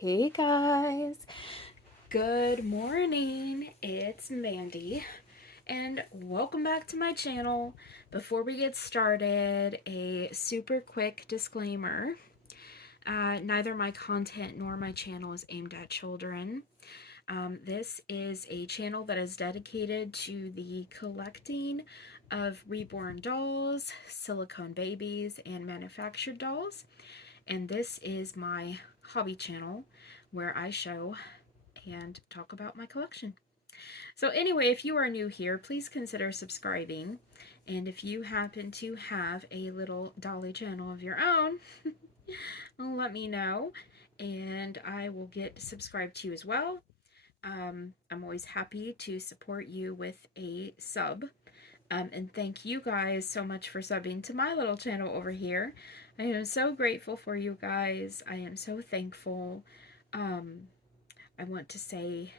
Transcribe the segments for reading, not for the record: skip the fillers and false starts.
Hey guys, good morning. It's Mandy and welcome back to my channel. Before we get started, a super quick disclaimer. Neither my content nor my channel is aimed at children. This is a channel that is dedicated to the collecting of reborn dolls, silicone babies, and manufactured dolls. And this is my hobby channel where I show and talk about my collection. So anyway, if you are new here, please consider subscribing. And if you happen to have a little dolly channel of your own, let me know and I will get subscribed to you as well. I'm always happy to support you with a sub. And thank you guys so much for subbing to my little channel over here. I am so grateful for you guys. I am so thankful. Um, I want to say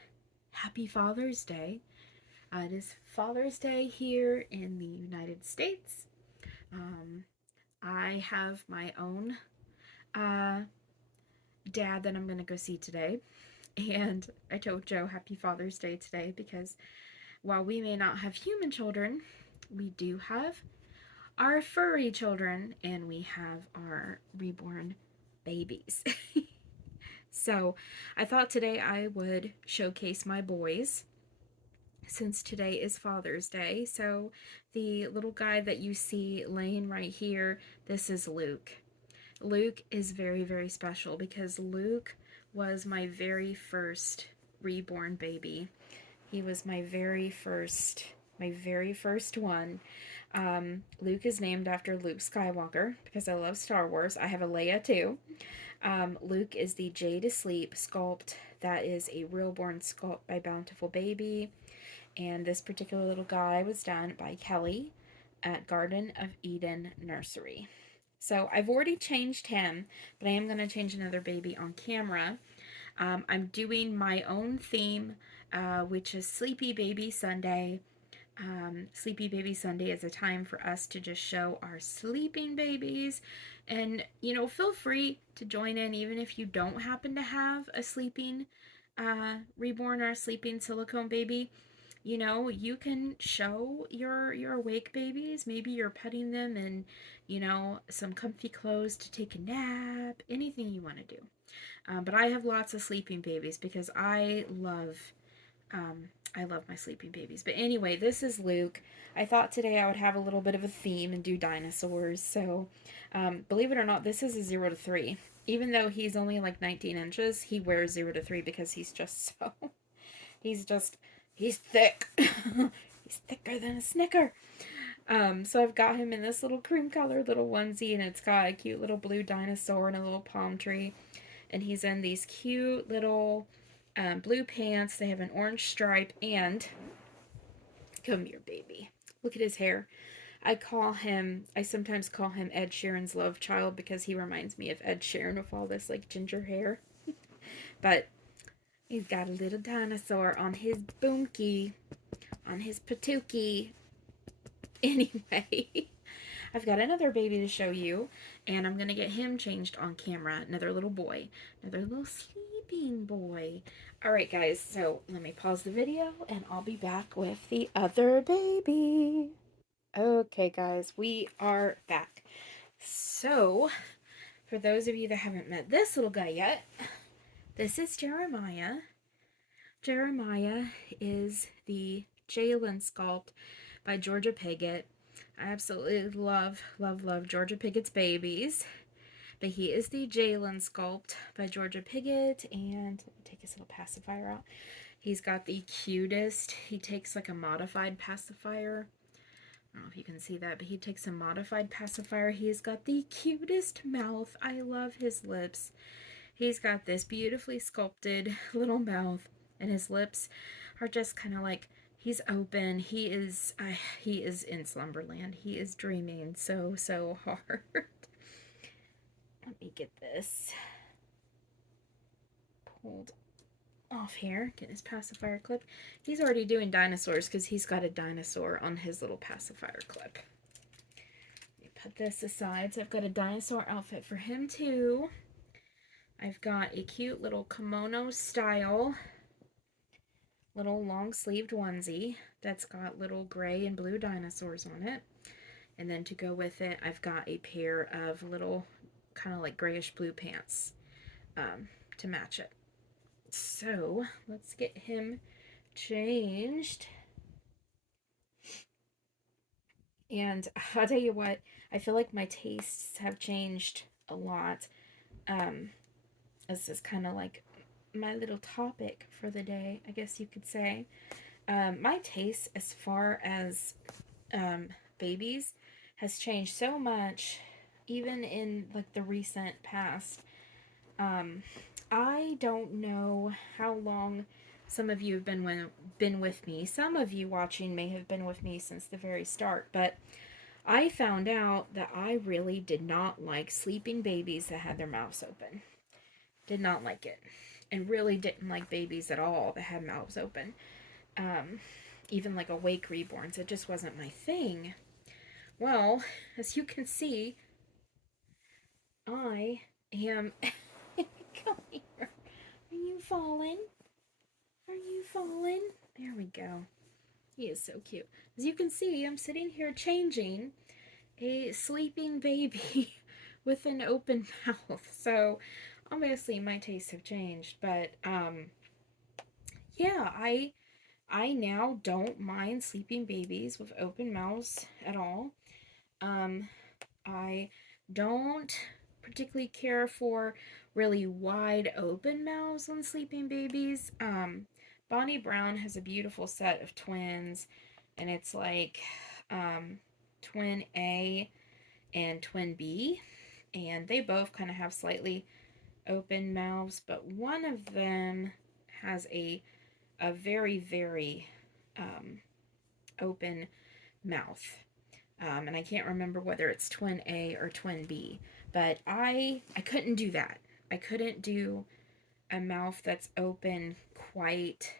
Happy Father's Day. It is Father's Day here in the United States. Um, I have my own uh, dad that I'm going to go see today. And I told Joe Happy Father's Day today because while we may not have human children, we do have our furry children and we have our reborn babies. So I thought today I would showcase my boys since today is Father's Day. So the little guy that you see laying right here, this is Luke. Luke is very, very special because Luke was my very first reborn baby. He was my very first one. Luke is named after Luke Skywalker because I love Star Wars. I have a Leia too. Luke is the Jade Asleep sculpt that is a real-born sculpt by Bountiful Baby. And this particular little guy was done by Kelly at Garden of Eden Nursery. So I've already changed him, but I am going to change another baby on camera. I'm doing my own theme, which is Sleepy Baby Sunday. Sleepy Baby Sunday is a time for us to just show our sleeping babies. And, feel free to join in even if you don't happen to have a sleeping reborn or a sleeping silicone baby. You can show your awake babies. Maybe you're putting them in, some comfy clothes to take a nap, anything you want to do. But I have lots of sleeping babies because I love my sleeping babies. But anyway, this is Luke. I thought today I would have a little bit of a theme and do dinosaurs. So, believe it or not, this is a 0 to 3. Even though he's only like 19 inches, he wears 0 to 3 because he's just so. He's just. He's thick. He's thicker than a Snicker. So I've got him in this little cream colored little onesie, and it's got a cute little blue dinosaur and a little palm tree. And he's in these cute little blue pants. They have an orange stripe, and come here, baby. Look at his hair. I sometimes call him Ed Sheeran's love child because he reminds me of Ed Sheeran with all this like ginger hair. But he's got a little dinosaur on his boomki, on his patookie. Anyway, I've got another baby to show you, and I'm going to get him changed on camera. Another little boy. Another little sleeping boy. Alright, guys, so let me pause the video, and I'll be back with the other baby. Okay, guys, we are back. So, for those of you that haven't met this little guy yet, this is Jeremiah. Jeremiah is the Jalen sculpt by Georgia Piggott. I absolutely love, love, love Georgia Piggott's babies. But he is the Jalen sculpt by Georgia Piggott. And let me take his little pacifier out. He's got the cutest. He takes like a modified pacifier. I don't know if you can see that, but he takes a modified pacifier. He's got the cutest mouth. I love his lips. He's got this beautifully sculpted little mouth, and his lips are just kind of like he's open. He is in slumberland. He is dreaming so hard. Let me get this pulled off here. Get his pacifier clip. He's already doing dinosaurs because he's got a dinosaur on his little pacifier clip. Let me put this aside. So I've got a dinosaur outfit for him too. I've got a cute little kimono style, little long sleeved onesie that's got little gray and blue dinosaurs on it. And then to go with it, I've got a pair of little kind of like grayish blue pants to match it. So let's get him changed. And I'll tell you what, I feel like my tastes have changed a lot. This is kind of like my little topic for the day, I guess you could say. My taste as far as um, babies has changed so much, even in like the recent past. Um, I don't know how long some of you have been with me. Some of you watching may have been with me since the very start, but I found out that I really did not like sleeping babies that had their mouths open. Did not like it. And really didn't like babies at all that had mouths open. Um, Even like awake reborns. It just wasn't my thing. Well, as you can see, I am. Come here. Are you falling? Are you falling? There we go. He is so cute. As you can see, I'm sitting here changing a sleeping baby with an open mouth. So obviously my tastes have changed, but yeah, I now don't mind sleeping babies with open mouths at all. Um I don't particularly care for really wide open mouths on sleeping babies. Bonnie Brown has a beautiful set of twins, and it's like twin A and twin B, and they both kind of have slightly open mouths, but one of them has a very um, open mouth. And I can't remember whether it's twin A or twin B, but I couldn't do that. I couldn't do a mouth that's open quite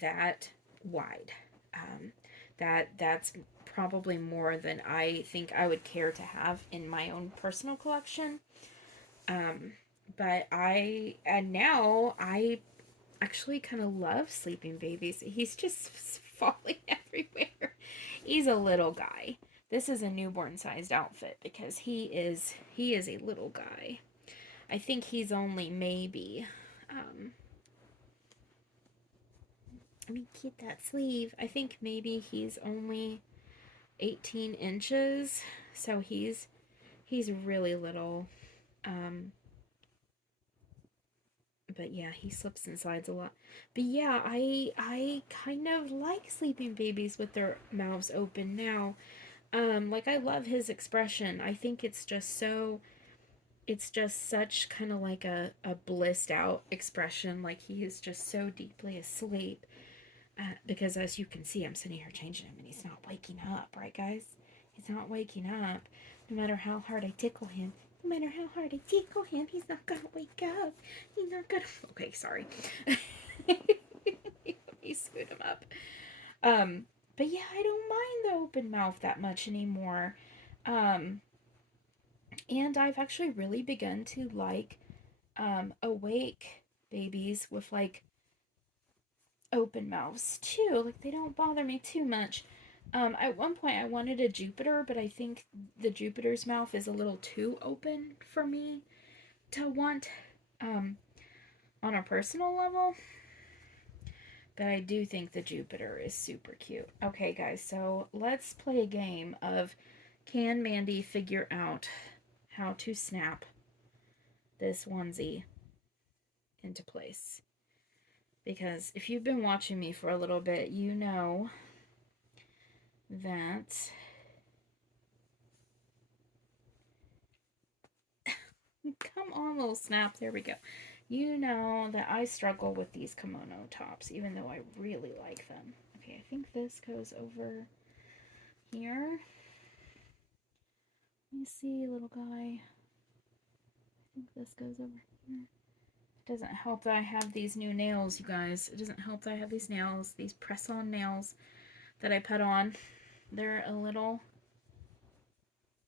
that wide. Um, that's probably more than I think I would care to have in my own personal collection. Um, but I and now I actually kind of love sleeping babies. He's just falling everywhere. He's a little guy. This is a newborn sized outfit because he is a little guy. I think he's only maybe let me keep that sleeve. I think maybe he's only 18 inches. So he's really little. Um but yeah, he slips and slides a lot. But yeah, I kind of like sleeping babies with their mouths open now. Like I love his expression. I think it's just such kind of like a blissed out expression, like he is just so deeply asleep. Because as you can see, I'm sitting here changing him and he's not waking up, right guys? He's not waking up. No matter how hard I tickle him, no matter how hard I tickle him, he's not gonna wake up. He's not gonna. Okay, sorry. Let me scoot him up. But yeah, I don't mind the open mouth that much anymore. Um, and I've actually really begun to like awake babies with like open mouths too. Like they don't bother me too much. At one point I wanted a Jupiter, but I think the Jupiter's mouth is a little too open for me to want um, on a personal level. But I do think the Jupiter is super cute. Okay, guys, so let's play a game of can Mandy figure out how to snap this onesie into place? Because if you've been watching me for a little bit, you know that. Come on, little snap. There we go. You know that I struggle with these kimono tops, even though I really like them. Okay, I think this goes over here. Let me see, little guy. I think this goes over here. It doesn't help that I have these new nails, you guys. It doesn't help that I have these nails, these press-on nails that I put on. They're a little...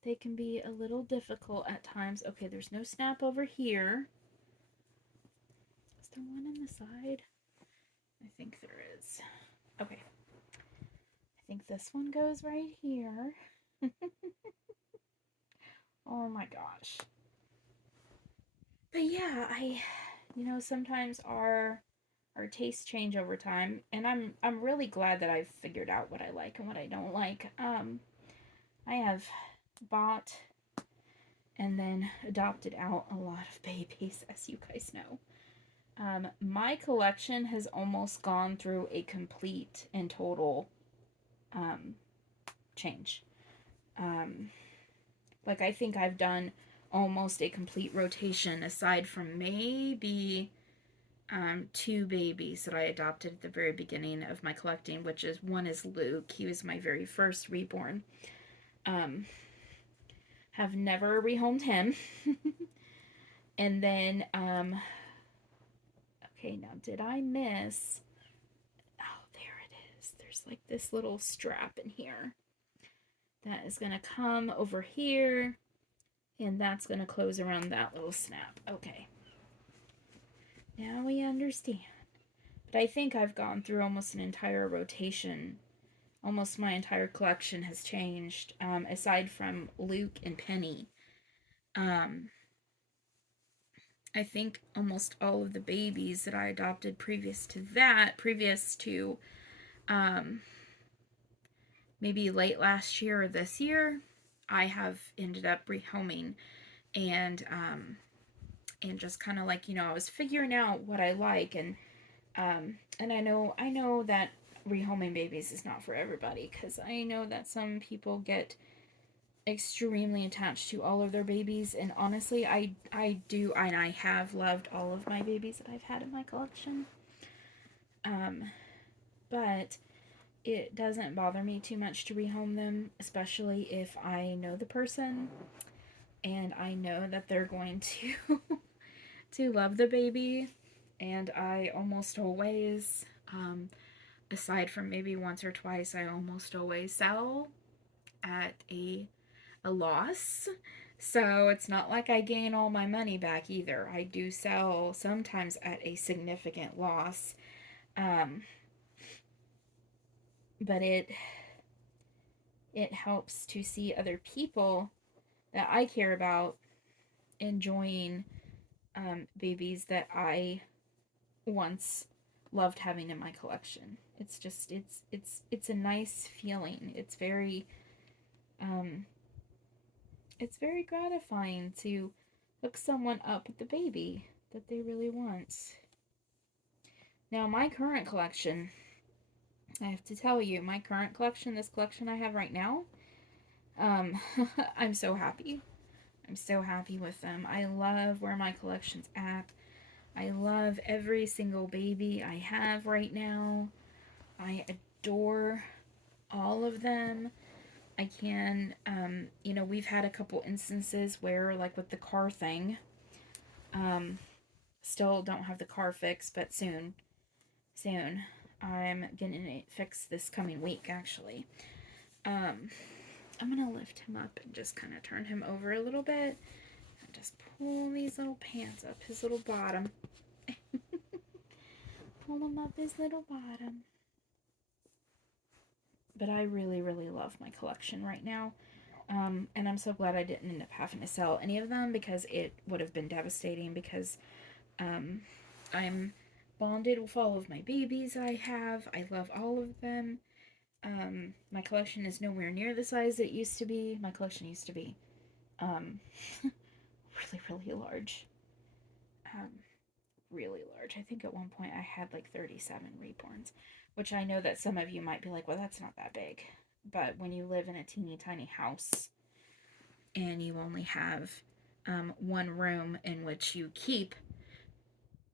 They can be a little difficult at times. Okay, there's no snap over here. the side? I think there is. Okay. I think this one goes right here. Oh my gosh. But yeah, sometimes our tastes change over time, and I'm really glad that I've figured out what I like and what I don't like. I have bought and then adopted out a lot of babies, as you guys know. My collection has almost gone through a complete and total um, change. Um, like, I think I've done almost a complete rotation, aside from maybe two babies that I adopted at the very beginning of my collecting, which is one is Luke. He was my very first reborn. Have never rehomed him. And then, okay, now did I miss? Oh, there it is. There's like this little strap in here that is going to come over here, and that's going to close around that little snap. Okay. Now we understand. But I think I've gone through almost an entire rotation. Almost my entire collection has changed, aside from Luke and Penny. I think almost all of the babies that I adopted previous to um, maybe late last year or this year, I have ended up rehoming, and just kind of like, I was figuring out what I like, and I know that rehoming babies is not for everybody, because I know that some people get extremely attached to all of their babies, and honestly, I do, and I have loved all of my babies that I've had in my collection. But it doesn't bother me too much to rehome them, especially if I know the person and I know that they're going to to love the baby. And I almost always, aside from maybe once or twice, I almost always sell at a loss. So it's not like I gain all my money back either. I do sell sometimes at a significant loss. Um, but it helps to see other people that I care about enjoying babies that I once loved having in my collection. It's just it's a nice feeling. Um, it's very gratifying to hook someone up with the baby that they really want. Now, my current collection, I have to tell you, my current collection, this collection I have right now, um, I'm so happy. I'm so happy with them. I love where my collection's at. I love every single baby I have right now. I adore all of them. I can, we've had a couple instances where, like with the car thing, still don't have the car fixed, but soon. I'm getting it fixed this coming week, actually. I'm gonna lift him up and just kind of turn him over a little bit and just pull these little pants up his little bottom. Pull him up his little bottom. But I really, really love my collection right now. And I'm so glad I didn't end up having to sell any of them, because it would have been devastating, because I'm bonded with all of my babies I have. I love all of them. My collection is nowhere near the size it used to be. My collection used to be really, really large. Really large. I think at one point I had like 37 reborns, which I know that some of you might be like, well, that's not that big. But when you live in a teeny tiny house and you only have one room in which you keep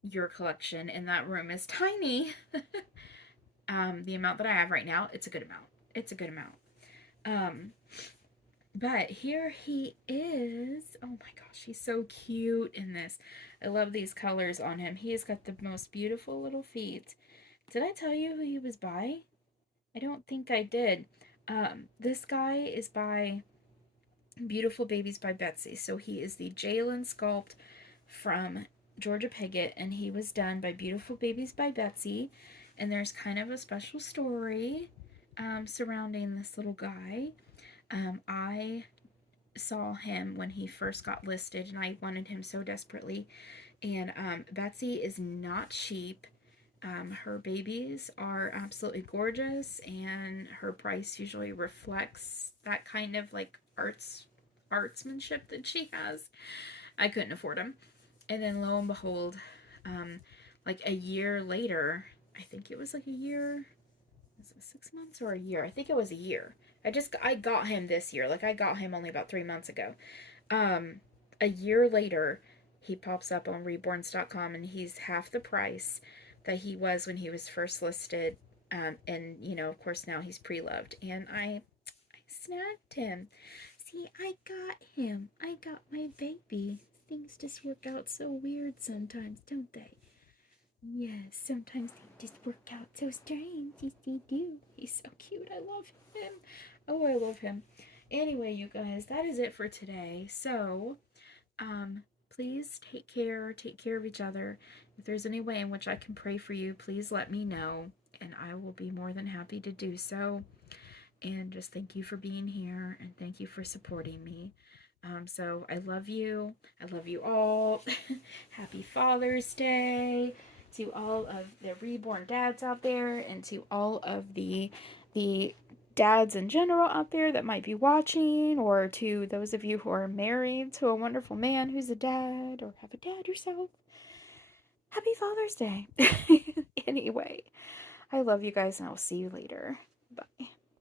your collection, and that room is tiny, the amount that I have right now, it's a good amount. It's a good amount. But here he is. Oh my gosh, he's so cute in this. I love these colors on him. He has got the most beautiful little feet. Did I tell you who he was by? I don't think I did. This guy is by Beautiful Babies by Betsy. So he is the Jalen sculpt from Georgia Piggott, and he was done by Beautiful Babies by Betsy. And there's kind of a special story surrounding this little guy. I saw him when he first got listed, and I wanted him so desperately. And Betsy is not cheap. Her babies are absolutely gorgeous, and her price usually reflects that kind of like artsmanship that she has. I couldn't afford them, and then lo and behold, um, like a year later, I think it was like a year. Was it 6 months or a year? I think it was a year. I got him this year. Like I got him only about 3 months ago. Um, a year later, he pops up on reborns.com and he's half the price that he was when he was first listed. And you know, of course, now he's pre-loved. And I snagged him. See, I got him. I got my baby. Things just work out so weird sometimes, don't they? Yes, sometimes they just work out so strange. Yes, they do. He's so cute. I love him. Oh, I love him. Anyway, you guys, that is it for today. So, please take care of each other. If there's any way in which I can pray for you, please let me know, and I will be more than happy to do so. And just thank you for being here, and thank you for supporting me. So I love you. I love you all. Happy Father's Day to all of the reborn dads out there, and to all of the dads in general out there that might be watching, or to those of you who are married to a wonderful man who's a dad or have a dad yourself. Happy Father's Day. Anyway, I love you guys, and I'll see you later. Bye.